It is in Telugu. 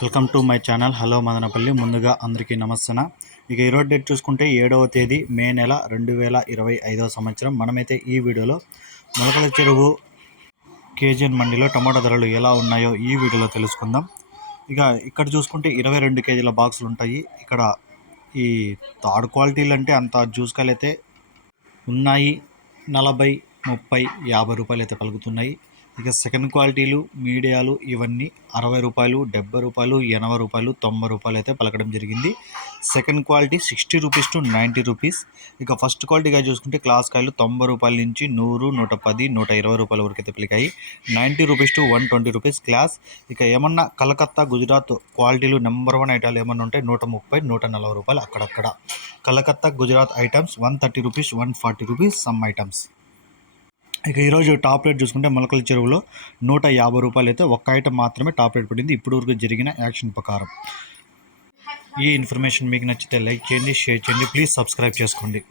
Welcome to my channel. Hello Madanapalle. ముందుగా అందరికీ నమస్తన. ఇక ఈరోజు డేట్ చూసుకుంటే ఏడవ తేదీ మే నెల రెండు వేల ఇరవై ఐదవ సంవత్సరం. మనమైతే ఈ వీడియోలో మొలకల చెరువు కేజీఎన్ మండిలో టమాటా ధరలు ఎలా ఉన్నాయో ఈ వీడియోలో తెలుసుకుందాం. ఇక ఇక్కడ చూసుకుంటే ఇరవై రెండు కేజీల బాక్సులు ఉంటాయి. ఇక్కడ ఈ థర్డ్ క్వాలిటీలు అంటే అంత జ్యూస్కాయలు అయితే ఉన్నాయి. నలభై ముప్పై యాభై రూపాయలు అయితే పలుకుతున్నాయి. ఇక సెకండ్ క్వాలిటీలు మీడియాలు ఇవన్నీ అరవై రూపాయలు డెబ్బై రూపాయలు ఎనభై రూపాయలు తొంభై రూపాయలు అయితే పలకడం జరిగింది. Second quality sixty rupees to ninety rupees. ఇక ఫస్ట్ క్వాలిటీగా చూసుకుంటే క్లాస్ కాయలు తొంభై రూపాయల నుంచి నూరు నూట పది నూట ఇరవై రూపాయల వరకు అయితే పలికాయి. Ninety rupees to one twenty rupees class. ఇక ఏమన్నా కలకత్తా గుజరాత్ క్వాలిటీలు నెంబర్ వన్ ఐటాలు ఏమన్నా ఉంటాయి నూట ముప్పై నూట నలభై రూపాయలు అక్కడక్కడ. Calcutta Gujarat items one thirty rupees one forty rupees some items. ఇక ఈరోజు టాప్ రేట్ చూసుకుంటే మొలకల చెరువులో నూట యాభై రూపాయలు అయితే ఒక్క ఐటమ్ మాత్రమే టాప్ రేట్ పడింది ఇప్పుడు వరకు జరిగిన యాక్షన్ ప్రకారం. ఈ ఇన్ఫర్మేషన్ మీకు నచ్చితే లైక్ చేయండి షేర్ చేయండి. ప్లీజ్ సబ్స్క్రైబ్ చేసుకోండి.